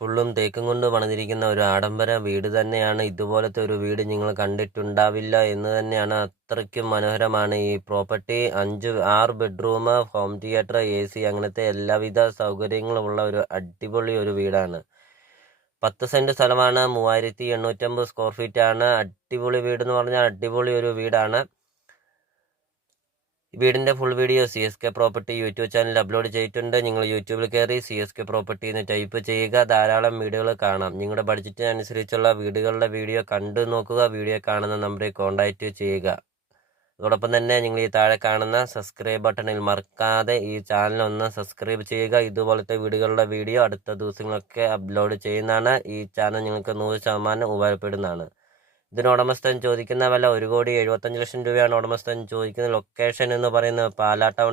ഫുള്ളും തേക്കും കൊണ്ട് പണിതിരിക്കുന്ന ഒരു ആഡംബര വീട് തന്നെയാണ്. ഇതുപോലത്തെ ഒരു വീട് നിങ്ങൾ കണ്ടിട്ടുണ്ടാവില്ല എന്ന് തന്നെയാണ്. അത്രയ്ക്കും മനോഹരമാണ് ഈ property. 6 bedroom, home theatre, AC അങ്ങനത്തെ എല്ലാവിധ സൗകര്യങ്ങളുമുള്ള ഒരു അടിപൊളി ഒരു വീടാണ്. 10 സെന്റ് സ്ഥലമാണ്, 3850 സ്ക്വയർ ഫീറ്റ് ആണ്. അടിപൊളി വീട് എന്ന് പറഞ്ഞാൽ അടിപൊളി ഒരു വീടാണ്. വീടിന്റെ full video CSK property YouTube ചാനലിൽ അപ്ലോഡ് ചെയ്തിട്ടുണ്ട്. നിങ്ങൾ യൂട്യൂബിൽ കയറി CSK പ്രോപ്പർട്ടി എന്ന് ടൈപ്പ് ചെയ്യുക. ധാരാളം വീഡിയോകൾ കാണാം. നിങ്ങളുടെ ബഡ്ജറ്റിനനുസരിച്ചുള്ള വീടുകളുടെ വീഡിയോ കണ്ടു നോക്കുക. വീഡിയോ കാണുന്ന നമ്പറിൽ കോൺടാക്റ്റ് ചെയ്യുക. അതോടൊപ്പം തന്നെ നിങ്ങൾ ഈ താഴെ കാണുന്ന സബ്സ്ക്രൈബ് ബട്ടണിൽ മറക്കാതെ ഈ ചാനൽ ഒന്ന് സബ്സ്ക്രൈബ് ചെയ്യുക. ഇതുപോലത്തെ വീടുകളുടെ വീഡിയോ അടുത്ത ദിവസങ്ങളൊക്കെ അപ്ലോഡ് ചെയ്യുന്നതാണ്. ഈ ചാനൽ നിങ്ങൾക്ക് 100% ഉപകാരപ്പെടുന്നതാണ്. ഇതിന് ഉടമസ്ഥൻ ചോദിക്കുന്ന വില 1,75,00,000 രൂപയാണ് ഉടമസ്ഥൻ ചോദിക്കുന്ന. ലൊക്കേഷൻ എന്ന് പറയുന്നത് പാലാ ടൗൺ